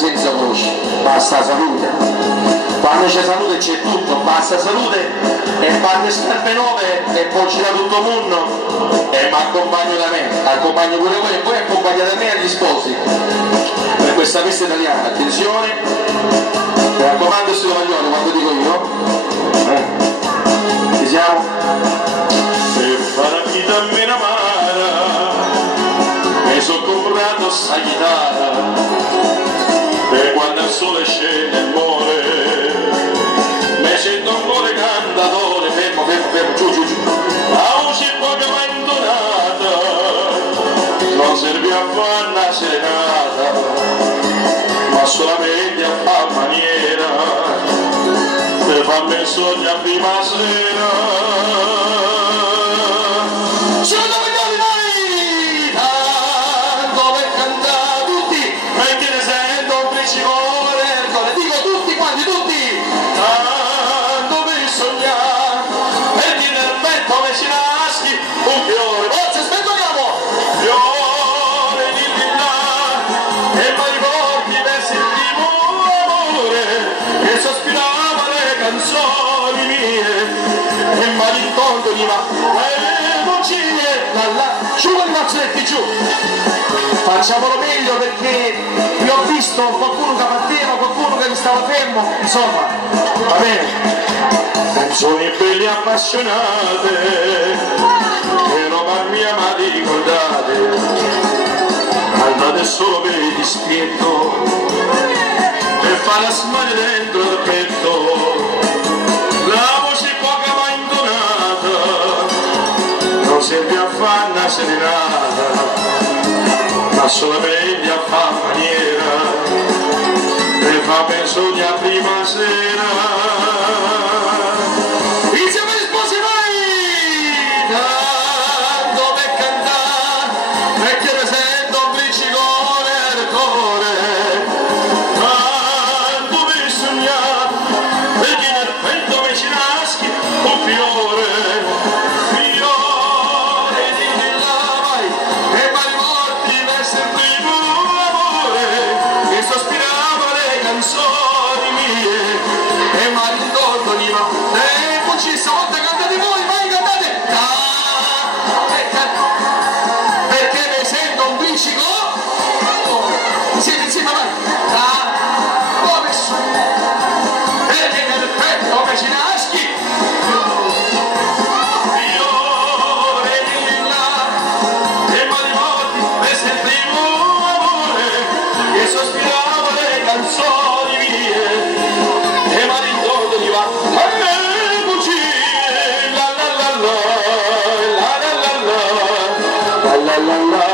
senza voce, basta salute. Quando c'è salute c'è tutto, basta salute e pago scarpe nuove e poi c'era tutto il mondo e mi accompagno da me, accompagno pure voi e poi accompagnate me agli sposi per questa festa italiana. Attenzione, mi raccomando sti tovaglioli quando dico io, ci siamo? Per fare la vita meno amara mi sono comprato sta chitarra e quando il sole scende e muore mi sento un cuore cantatore. Fermo, giù, la voce poco ma intonata non serve a fare una serenata ma solamente a fare maniera per farmi il sogno a prima sera. Canzoni mie e malincontro di giù con i mazzoletti, giù, facciamolo meglio perché vi ho visto qualcuno che batteva, qualcuno che mi stava fermo, insomma, va bene. Canzoni belle appassionate che roba mia ma ricordate, andate solo per il dispietto per fare la smania dentro il petto. La voce poca ma intonata non serve a fare una serenata ma solamente a fare maniera per far pensare a prima sera. Insieme agli sposi vai tanto per cantare perché mi sento un briccicone al cuore, tanto per sognare perché nel petto mi ci naschi un fiore di là vai e mani morti verso il primo amore che sospirava le canzoni mie e malincontro di ma tempo ci stavolta cantate voi, vai cantate perché mi sento un bricico siete insieme vai come sono perché nel petto mi ci naschi fiore di là e mani morti verso il primo amore che sospirava le canzoni mie e malincontro di va a me cucina la la la la la la la la la la la